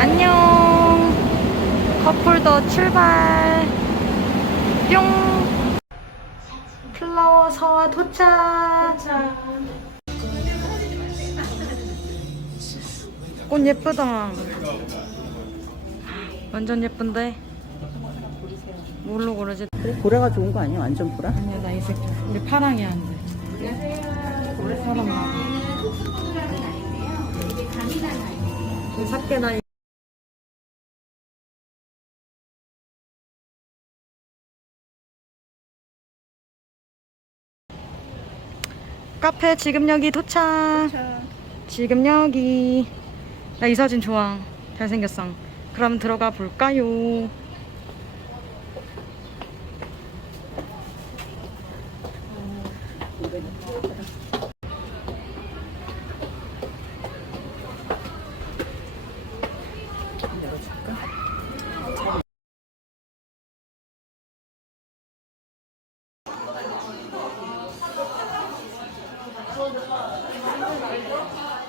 안녕. 커플도 출발. 뿅. 플라워 서와 도착. 꽃 예쁘다. 완전 예쁜데? 뭘로 고르지? 그래 보라가 좋은 거 아니야? 완전 보라? 아니야, 나 이 색깔. 우리 파랑이 안 돼. 파랑 나. 이 삭게 나 카페 지금 여기 도착. 지금 여기. 나 이 사진 좋아. 잘생겼어. 그럼 들어가 볼까요?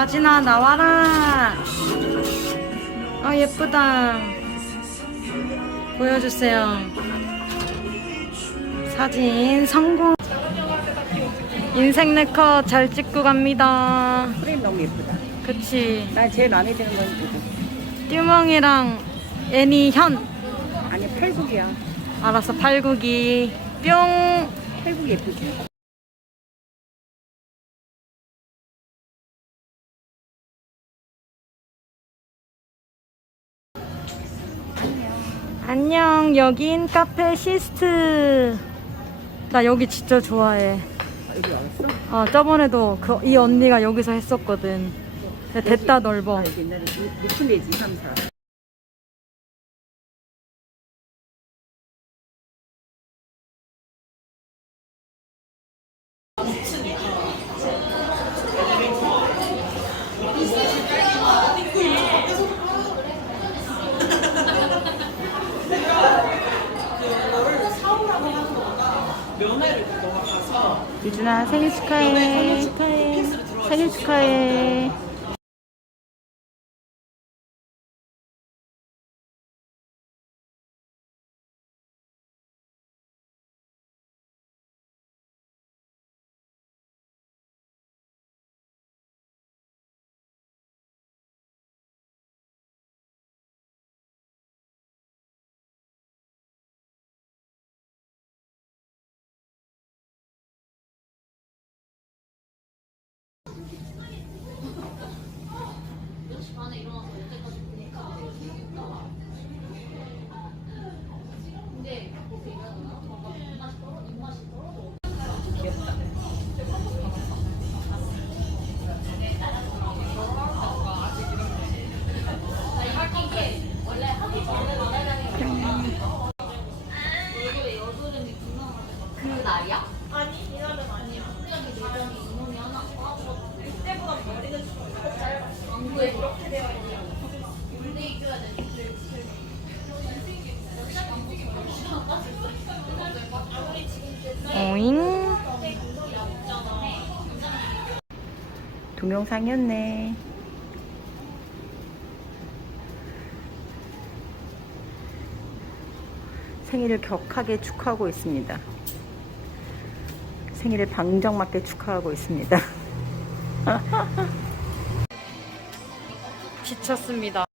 사진아 나와라. 아 예쁘다. 보여주세요. 사진 성공. 인생 네컷 잘 찍고 갑니다. 프레임 너무 예쁘다. 그치. 나 제일 마음에 드는 건 누구? 띠멍이랑 애니 현. 아니 팔국이야. 알았어 팔국이. 뿅. 팔국 예쁘지? 안녕 여긴 카페 시스트. 나 여기 진짜 좋아해. 아, 여기 왔어? 어, 저번에도 그, 이 언니가 여기서 했었거든. 근데 됐다 넓어. 아, 여기 옛날에 루- 루플레지 3, 4. 유준아 생일 축하해. 생일 축하해. 생일 축하해. 오잉. 동영상이었네. 생일을 격하게 축하하고 있습니다. 생일을 방정맞게 축하하고 있습니다. 지쳤습니다.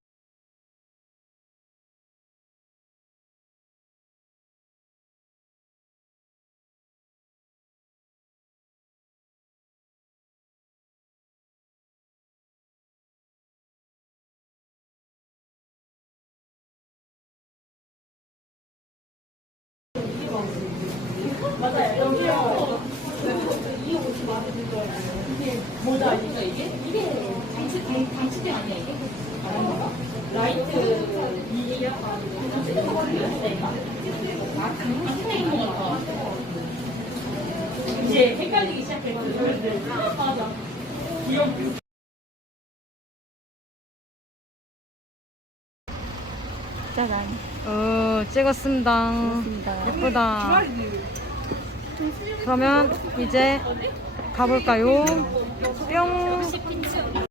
아닙니까 이게? 이게 장치 장치대 아니야 이게? 라이트 이게 아 그런 있는 이제 헷갈리기 시작했거든. 맞아. 기억. 짜잔. 어 찍었습니다. 예쁘다. 음, 그러면 이제 가볼까요? 뿅.